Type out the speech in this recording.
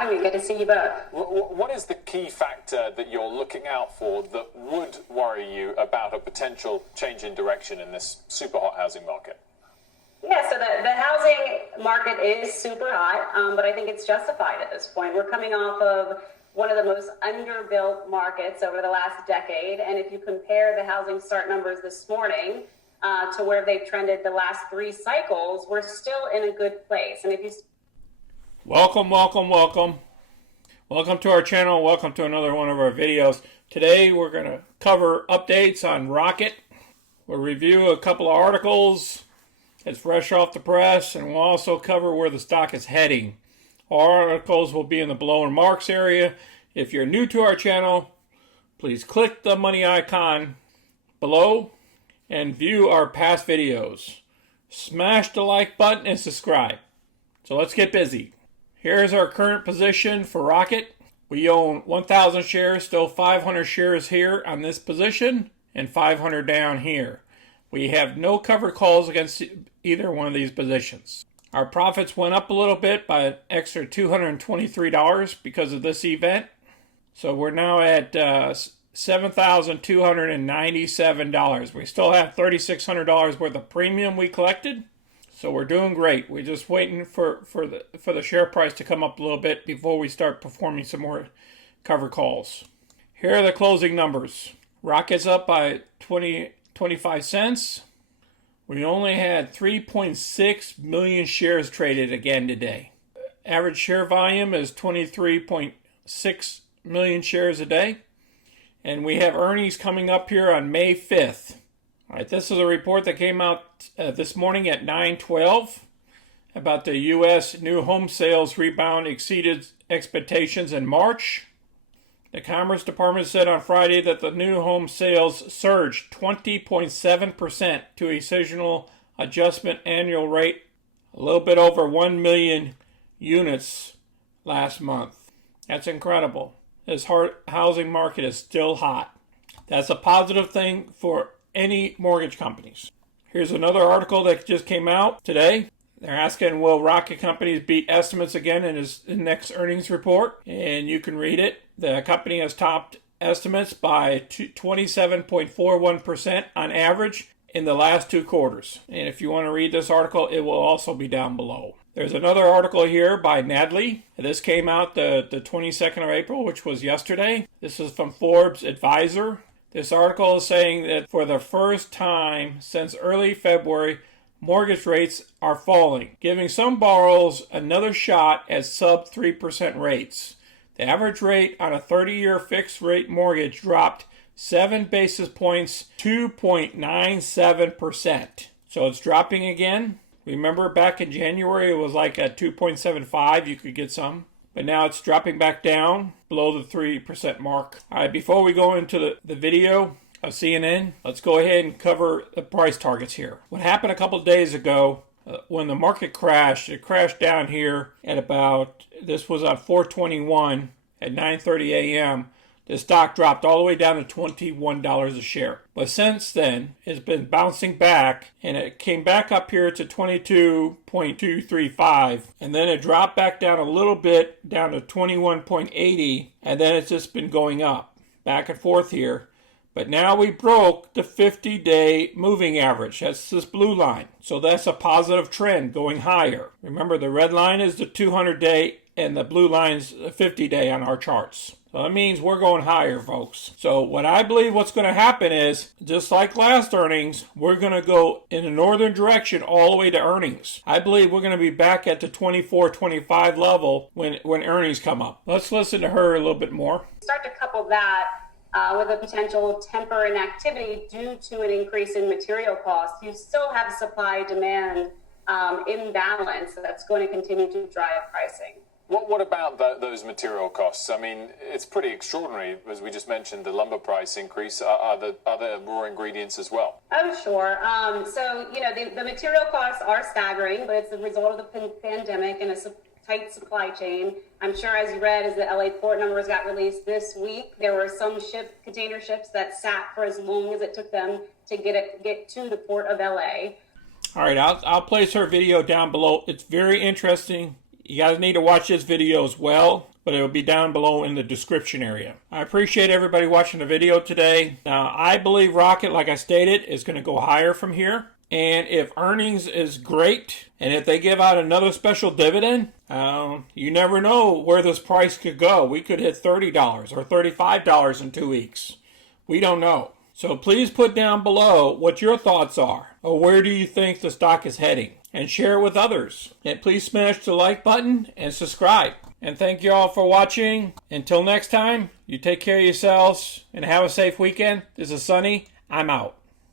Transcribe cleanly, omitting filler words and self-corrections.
having me. Good to see you both. What is the key factor that you're looking out for that would worry you about a potential change in direction in this super hot housing market? Yeah, so the housing market is super hot, but I think it's justified at this point. We're coming off of one of the most underbuilt markets over the last decade, and if you compare the housing start numbers this morning to where they've trended the last 3 cycles, we're still in a good place. And if you Welcome to our channel. Welcome to another one of our videos. Today we're going to cover updates on Rocket. We'll review a couple of articles. It's fresh off the press, and we'll also cover where the stock is heading. Our articles will be in the below remarks area. If you're new to our channel, please click the money icon below and view our past videos. Smash the like button and subscribe. So let's get busy. Here's our current position for Rocket. We own 1,000 shares, still 500 shares here on this position, and 500 down here. We have no covered calls against either one of these positions. Our profits went up a little bit by an extra $223 because of this event. So we're now at $7,297. We still have $3,600 worth of premium we collected. So we're doing great. We're just waiting for the share price to come up a little bit before we start performing some more cover calls. Here are the closing numbers. Rocket's up by 25 cents. We only had 3.6 million shares traded again today. Average share volume is 23.6 million shares a day. And we have earnings coming up here on May 5th. All right, this is a report that came out this morning at 9:12 about the U.S. new home sales rebound exceeded expectations in March. The Commerce Department said on Friday that the new home sales surged 20.7% to a seasonal adjustment annual rate, a little bit over 1 million units last month. That's incredible. This housing market is still hot. That's a positive thing for any mortgage companies. Here's another article that just came out today. They're asking, will Rocket companies beat estimates again in his next earnings report? And you can read it. The company has topped estimates by 27.41% on average in the last 2 quarters. And if you want to read this article, it will also be down below. There's another article here by Nadley. This came out the 22nd of April, which was yesterday. This is from Forbes Advisor. This article is saying that for the first time since early February, mortgage rates are falling, giving some borrowers another shot at sub 3% rates. The average rate on a 30-year fixed-rate mortgage dropped 7 basis points, 2.97%. So it's dropping again. Remember back in January it was like at 2.75, you could get some. But now it's dropping back down below the 3% mark. All right, before we go into the video of CNN, let's go ahead and cover the price targets here. What happened a couple of days ago when the market crashed, it crashed down here at about, this was on 4/21 at 9:30 a.m. The stock dropped all the way down to $21 a share. But since then, it's been bouncing back, and it came back up here to 22.235, and then it dropped back down a little bit, down to 21.80, and then it's just been going up, back and forth here. But now we broke the 50-day moving average. That's this blue line. So that's a positive trend going higher. Remember, the red line is the 200-day, and the blue line is the 50-day on our charts. So that means we're going higher, folks. So what I believe what's going to happen is, just like last earnings, we're going to go in the northern direction all the way to earnings. I believe we're going to be back at the 24-25 level when earnings come up. Let's listen to her a little bit more. start to couple that with a potential temper in activity due to an increase in material costs, you still have supply-demand imbalance that's going to continue to drive pricing. What about those material costs? I mean, it's pretty extraordinary. As we just mentioned, the lumber price increase. Are there raw ingredients as well? Oh, sure. So, you know, the material costs are staggering, but it's the result of the pandemic and a tight supply chain. I'm sure, as you read, as the LA port numbers got released this week, there were some container ships that sat for as long as it took them to get to the port of LA. All right, I'll place her video down below. It's very interesting. You guys need to watch this video as well. but it will be down below in the description area. I appreciate everybody watching the video today. Now, I believe Rocket, like I stated, is going to go higher from here. And if earnings is great, and if they give out another special dividend, you never know where this price could go. We could hit $30 or $35 in 2 weeks. We don't know. So please put down below what your thoughts are, or where do you think the stock is heading, and share it with others. And please smash the like button and subscribe. And thank you all for watching. Until next time, you take care of yourselves and have a safe weekend. This is Sonny. I'm out.